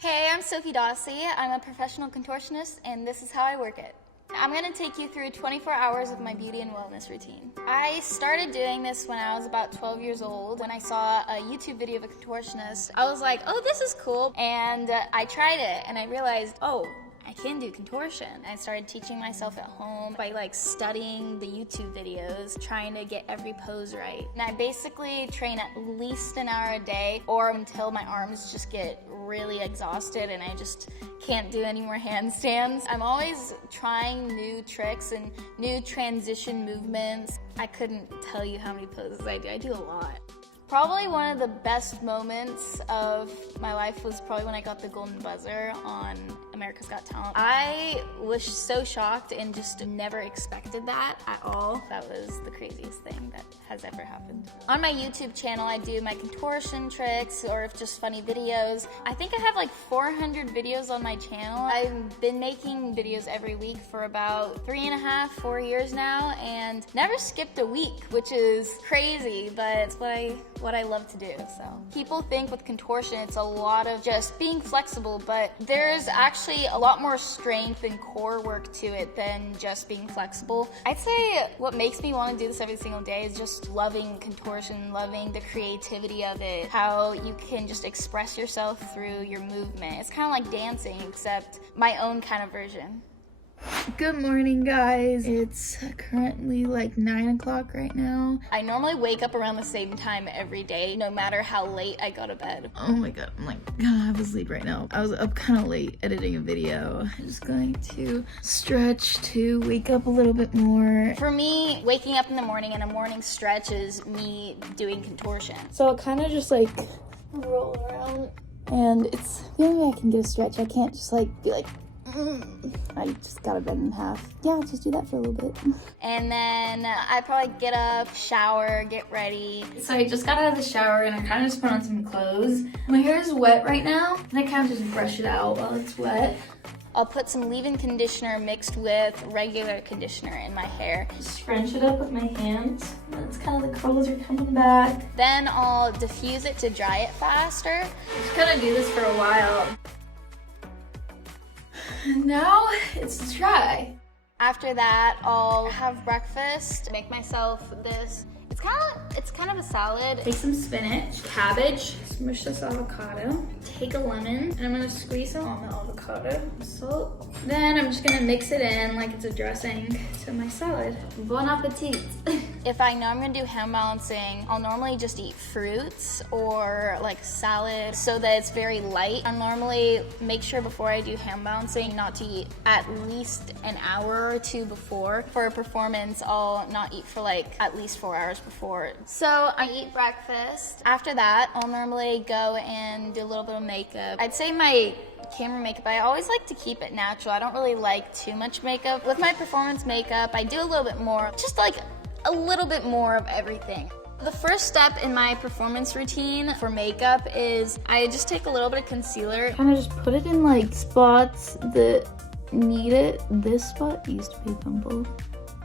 Hey, I'm Sofie Dossi. I'm a professional contortionist, and this is how I work it. I'm going to take you through 24 hours of my beauty and wellness routine. I started doing this when I was about 12 years old. When I saw a YouTube video of a contortionist, I was like, oh, this is cool. And I tried it, and I realized, oh, I can do contortion. I started teaching myself at home by studying the YouTube videos, trying to get every pose right. And I basically train at least an hour a day or until my arms just get really exhausted and I just can't do any more handstands. I'm always trying new tricks and new transition movements. I couldn't tell you how many poses I do. I do a lot. Probably one of the best moments of my life was probably when I got the golden buzzer on America's Got Talent. I was so shocked and just never expected that at all. That was the craziest thing that has ever happened. On my YouTube channel, I do my contortion tricks or just funny videos. I think I have 400 videos on my channel. I've been making videos every week for about 3.5, 4 years now and never skipped a week, which is crazy, but it's what I love to do. So people think with contortion it's a lot of just being flexible, but there's actually a lot more strength and core work to it than just being flexible. I'd say what makes me want to do this every single day is just loving contortion, loving the creativity of it, how you can just express yourself through your movement. It's kind of like dancing, except my own kind of version. Good morning, guys. It's currently 9 o'clock right now. I normally wake up around the same time every day, no matter how late I go to bed. Oh my god, I'm gonna have to sleep right now. I was up kind of late editing a video. I'm just going to stretch to wake up a little bit more. For me, waking up in the morning and a morning stretch is me doing contortion. So I kind of just roll around, and it's the only way I can get a stretch. I can't just be I just gotta bend in half. Yeah, I'll just do that for a little bit. And then I probably get up, shower, get ready. So I just got out of the shower and I kind of just put on some clothes. My hair is wet right now, and I kind of just brush it out while it's wet. I'll put some leave-in conditioner mixed with regular conditioner in my hair. Just scrunch it up with my hands. That's kind of the curls are coming back. Then I'll diffuse it to dry it faster. Just kind of do this for a while. And now it's dry. After that, I'll have breakfast, make myself this. It's kind of a salad. Take some spinach, cabbage, smush this avocado, take a lemon, and I'm gonna squeeze it on the avocado, salt. Then I'm just gonna mix it in like it's a dressing to my salad. Bon appetit. If I know I'm gonna do hand balancing, I'll normally just eat fruits or salad so that it's very light. I normally make sure before I do hand balancing not to eat at least an hour or two before. For a performance, I'll not eat for at least 4 hours before. So I eat breakfast. After that, I'll normally go and do a little bit of makeup. I'd say my camera makeup, I always like to keep it natural. I don't really like too much makeup. With my performance makeup, I do a little bit more, just a little bit more of everything. The first step in my performance routine for makeup is I just take a little bit of concealer. Kind of just put it in spots that need it. This spot used to be a pimple.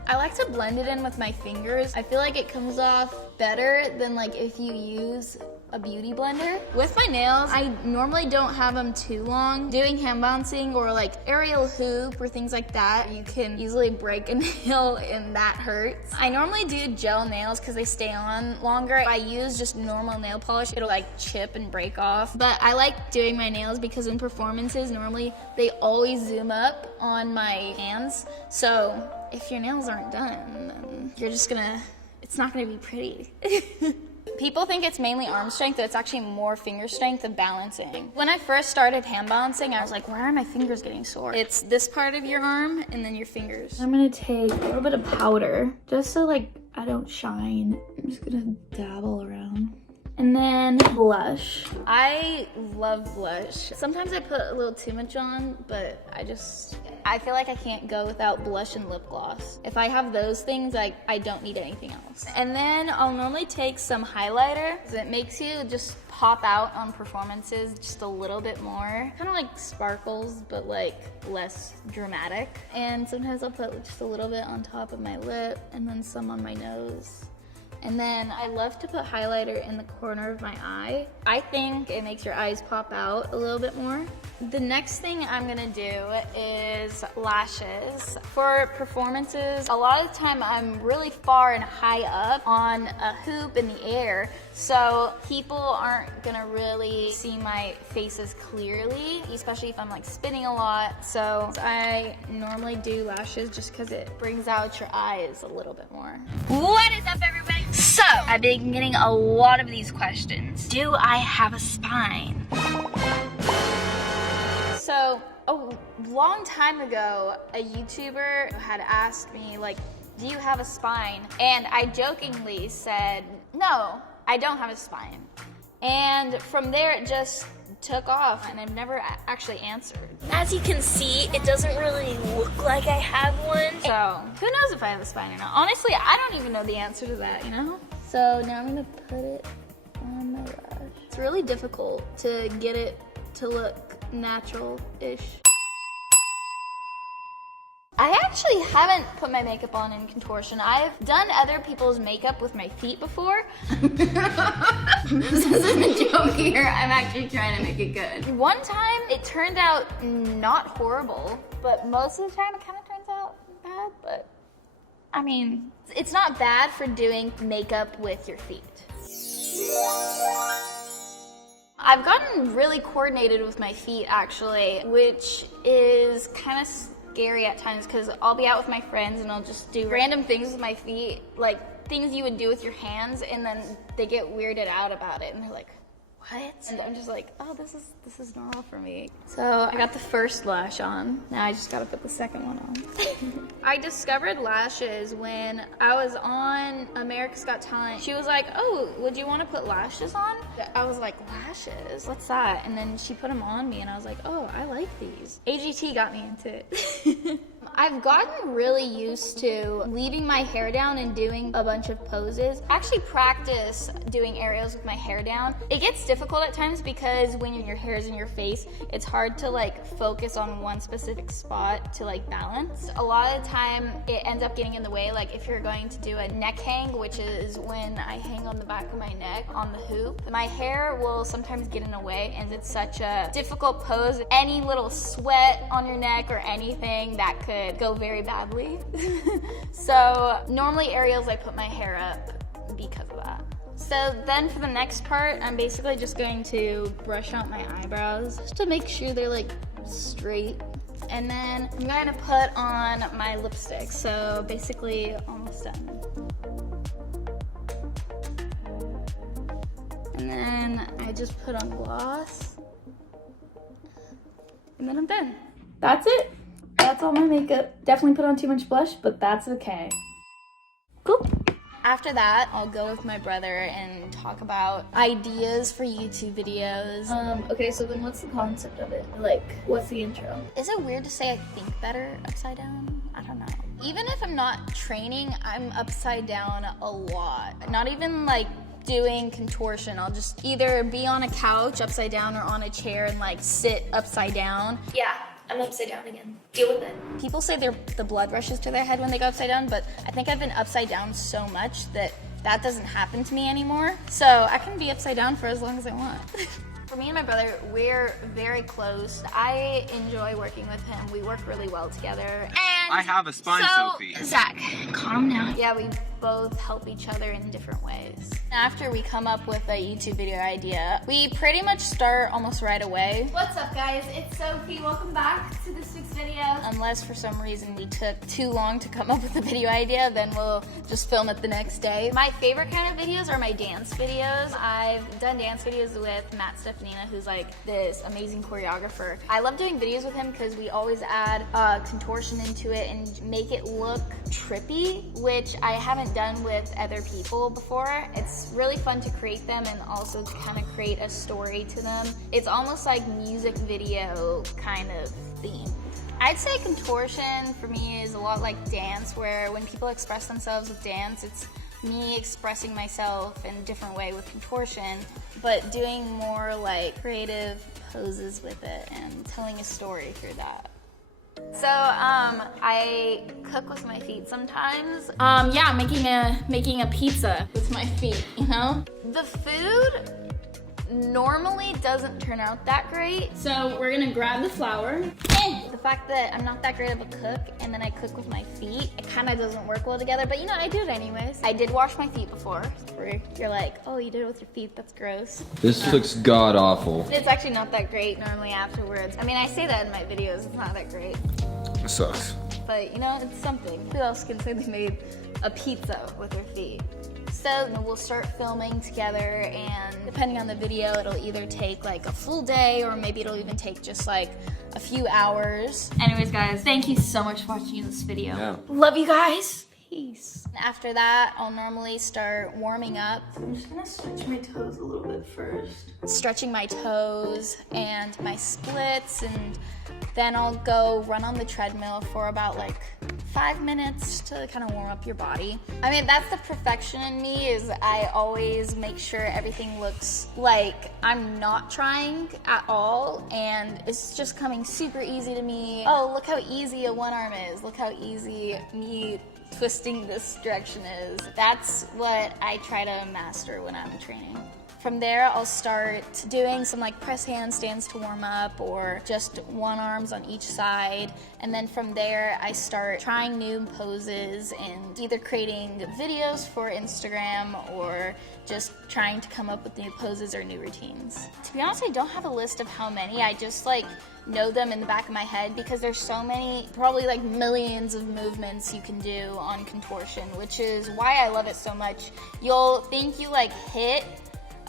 I like to blend it in with my fingers. I feel like it comes off better than if you use a beauty blender. With my nails, I normally don't have them too long. Doing hand balancing or aerial hoop or things like that, you can easily break a nail and that hurts. I normally do gel nails because they stay on longer. If I use just normal nail polish, it'll chip and break off. But I like doing my nails because in performances, normally they always zoom up on my hands. So if your nails aren't done, then it's not gonna be pretty. People think it's mainly arm strength, but it's actually more finger strength of balancing. When I first started hand balancing, I was like, why are my fingers getting sore? It's this part of your arm and then your fingers. I'm gonna take a little bit of powder just so I don't shine. I'm just gonna dabble around. And then blush. I love blush. Sometimes I put a little too much on, but I feel like I can't go without blush and lip gloss. If I have those things, I don't need anything else. And then I'll normally take some highlighter. It makes you just pop out on performances just a little bit more. Kind of like sparkles, but less dramatic. And sometimes I'll put just a little bit on top of my lip and then some on my nose. And then I love to put highlighter in the corner of my eye. I think it makes your eyes pop out a little bit more. The next thing I'm gonna do is lashes. For performances, a lot of the time I'm really far and high up on a hoop in the air, so people aren't gonna really see my face as clearly, especially if I'm like spinning a lot. So I normally do lashes just because it brings out your eyes a little bit more. What is up, everybody? So I've been getting a lot of these questions. Do I have a spine? So a long time ago, a YouTuber had asked me, like, do you have a spine? And I jokingly said, no, I don't have a spine. And from there, it just took off, and I've never actually answered. As you can see, it doesn't really look like I have one. So who knows if I have a spine or not? Honestly, I don't even know the answer to that, you know? So now I'm gonna put it on my lash. It's really difficult to get it to look natural-ish. I actually haven't put my makeup on in contortion. I've done other people's makeup with my feet before. This isn't a joke here. I'm actually trying to make it good. One time, it turned out not horrible, but most of the time it kind of turns out bad, but I mean, it's not bad for doing makeup with your feet. I've gotten really coordinated with my feet, actually, which is kind of scary at times because I'll be out with my friends and I'll just do random things with my feet, like things you would do with your hands, and then they get weirded out about it and they're like, what? And I'm just like, oh, this is normal for me. So I got the first lash on. Now I just gotta put the second one on. I discovered lashes when I was on America's Got Talent. She was like, oh, would you want to put lashes on? I was like, lashes? What's that? And then she put them on me and I was like, oh, I like these. AGT got me into it. I've gotten really used to leaving my hair down and doing a bunch of poses. I actually practice doing aerials with my hair down. It gets difficult at times because when your hair is in your face, it's hard to like focus on one specific spot to like balance. A lot of the time it ends up getting in the way, like if you're going to do a neck hang, which is when I hang on the back of my neck on the hoop, my hair will sometimes get in the way and it's such a difficult pose. Any little sweat on your neck or anything that could go very badly. So normally aerials I put my hair up because of that. So then for the next part, I'm basically just going to brush out my eyebrows just to make sure they're like straight. And then I'm going to put on my lipstick. So basically almost done. And then I just put on gloss. And then I'm done. That's it. That's all my makeup. Definitely put on too much blush, but that's okay. Cool. After that, I'll go with my brother and talk about ideas for YouTube videos. Okay, so then what's the concept of it? Like, what's the intro? Is it weird to say I think better upside down? I don't know. Even if I'm not training, I'm upside down a lot. Not even like doing contortion. I'll just either be on a couch upside down or on a chair and like sit upside down. Yeah. I'm upside down again. Deal with it. People say the blood rushes to their head when they go upside down, but I think I've been upside down so much that doesn't happen to me anymore. So I can be upside down for as long as I want. For me and my brother, we're very close. I enjoy working with him. We work really well together. And I have a spine, Sofie. Zach, calm down. Yeah, we both help each other in different ways. After we come up with a YouTube video idea, we pretty much start almost right away. What's up, guys? It's Sophie. Welcome back to this week's video. Unless for some reason we took too long to come up with a video idea, then we'll just film it the next day. My favorite kind of videos are my dance videos. I've done dance videos with Matt Stefanina, who's like this amazing choreographer. I love doing videos with him because we always add contortion into it and make it look trippy, which I haven't done with other people before. It's really fun to create them and also to kind of create a story to them. It's almost like music video kind of theme. I'd say contortion for me is a lot like dance, where when people express themselves with dance, it's me expressing myself in a different way with contortion, but doing more like creative poses with it and telling a story through that. So I cook with my feet sometimes. Yeah, making a pizza with my feet, you know? The food normally doesn't turn out that great. So we're gonna grab the flour. The fact that I'm not that great of a cook and then I cook with my feet, it kind of doesn't work well together, but you know, I do it anyways. I did wash my feet before, where you're like, oh, you did it with your feet, that's gross. This looks god awful. It's actually not that great normally afterwards. I mean, I say that in my videos, it's not that great. It sucks. But you know, it's something. Who else can say they made a pizza with their feet? So we'll start filming together, and depending on the video, it'll either take like a full day or maybe it'll even take just like a few hours. Anyways, guys, thank you so much for watching this video. Yeah. Love you guys. Peace. After that, I'll normally start warming up. I'm just gonna stretch my toes a little bit first. Stretching my toes and my splits, and then I'll go run on the treadmill for about like 5 minutes to kind of warm up your body. I mean, that's the perfection in me, is I always make sure everything looks like I'm not trying at all and it's just coming super easy to me. Oh, look how easy a one arm is. Look how easy me twisting this direction is. That's what I try to master when I'm training. From there, I'll start doing some like press handstands to warm up, or just one arms on each side. And then from there, I start trying new poses and either creating videos for Instagram or just trying to come up with new poses or new routines. To be honest, I don't have a list of how many. I just like know them in the back of my head because there's so many, probably like millions of movements you can do on contortion, which is why I love it so much. You'll think you like hit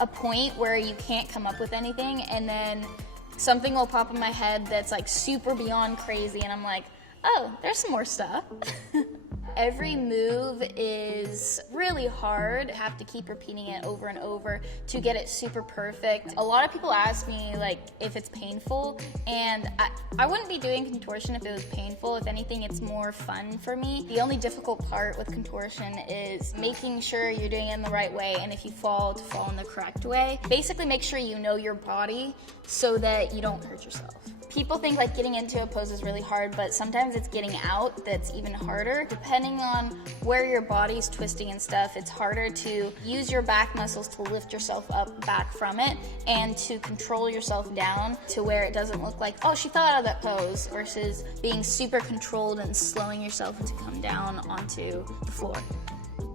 a point where you can't come up with anything, and then something will pop in my head that's like super beyond crazy, and I'm like, oh, there's some more stuff. Every move is really hard. I have to keep repeating it over and over to get it super perfect. A lot of people ask me like if it's painful, and I wouldn't be doing contortion if it was painful. If anything, it's more fun for me. The only difficult part with contortion is making sure you're doing it in the right way, and if you fall, to fall in the correct way. Basically, make sure you know your body so that you don't hurt yourself. People think like getting into a pose is really hard, but sometimes it's getting out that's even harder. Depending on where your body's twisting and stuff, it's harder to use your back muscles to lift yourself up back from it and to control yourself down to where it doesn't look like, oh, she fell out of that pose, versus being super controlled and slowing yourself to come down onto the floor.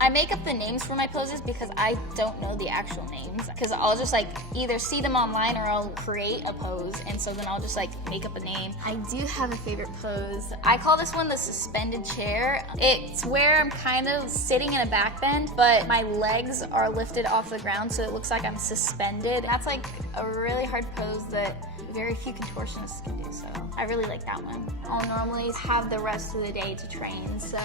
I make up the names for my poses because I don't know the actual names, because I'll just like either see them online or I'll create a pose, and so then I'll just like make up a name. I do have a favorite pose. I call this one the suspended chair. It's where I'm kind of sitting in a back bend, but my legs are lifted off the ground so it looks like I'm suspended. That's like a really hard pose that very few contortionists can do, so I really like that one. I'll normally have the rest of the day to train, so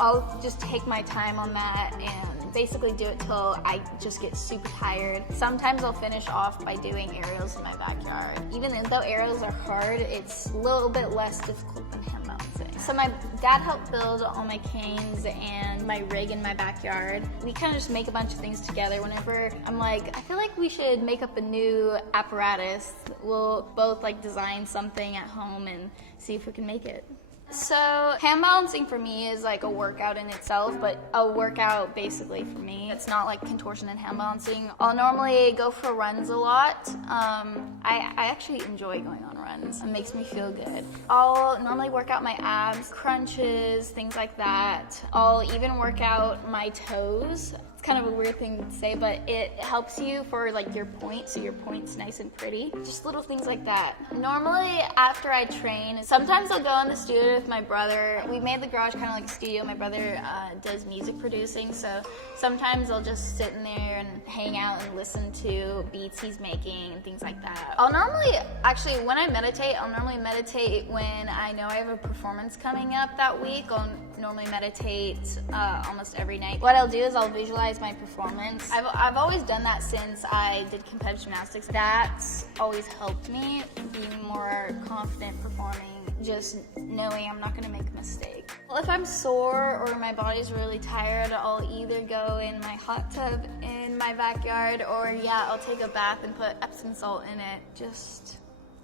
I'll just take my time on that and basically do it till I just get super tired. Sometimes I'll finish off by doing aerials in my backyard. Even though aerials are hard, it's a little bit less difficult than hand balancing. So my dad helped build all my canes and my rig in my backyard. We kind of just make a bunch of things together. Whenever I'm like, I feel like we should make up a new apparatus, we'll both like design something at home and see if we can make it. So hand balancing for me is like a workout in itself, but a workout basically for me. It's not like contortion and hand balancing. I'll normally go for runs a lot. I actually enjoy going on runs. It makes me feel good. I'll normally work out my abs, crunches, things like that. I'll even work out my toes. Kind of a weird thing to say, but it helps you for like your point, so your point's nice and pretty. Just little things like that. Normally after I train, sometimes I'll go in the studio with my brother. We made the garage kind of like a studio. My brother does music producing, so sometimes I'll just sit in there and hang out and listen to beats he's making and things like that. I'll normally, actually when I meditate, I'll normally meditate when I know I have a performance coming up that week. I'll normally meditate almost every night. What I'll do is I'll visualize my performance. I've always done that since I did competitive gymnastics. That's always helped me being more confident performing, just knowing I'm not gonna make a mistake. Well, if I'm sore or my body's really tired, I'll either go in my hot tub in my backyard, or yeah, I'll take a bath and put Epsom salt in it. Just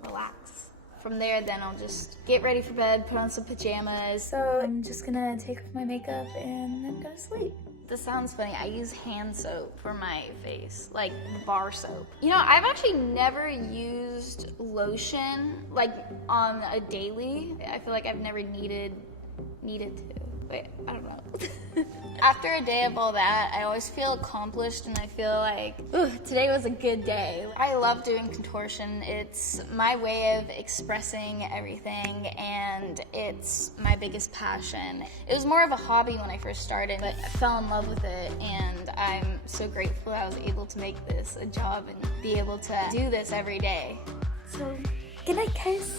relax. From there, then I'll just get ready for bed, put on some pajamas. So I'm just gonna take off my makeup and then go to sleep. This sounds funny. I use hand soap for my face, like the bar soap. You know, I've actually never used lotion like on a daily. I feel like I've never needed to. Wait, I don't know. After a day of all that, I always feel accomplished and I feel like, ooh, today was a good day. I love doing contortion. It's my way of expressing everything and it's my biggest passion. It was more of a hobby when I first started, but I fell in love with it and I'm so grateful I was able to make this a job and be able to do this every day. So, good night, guys.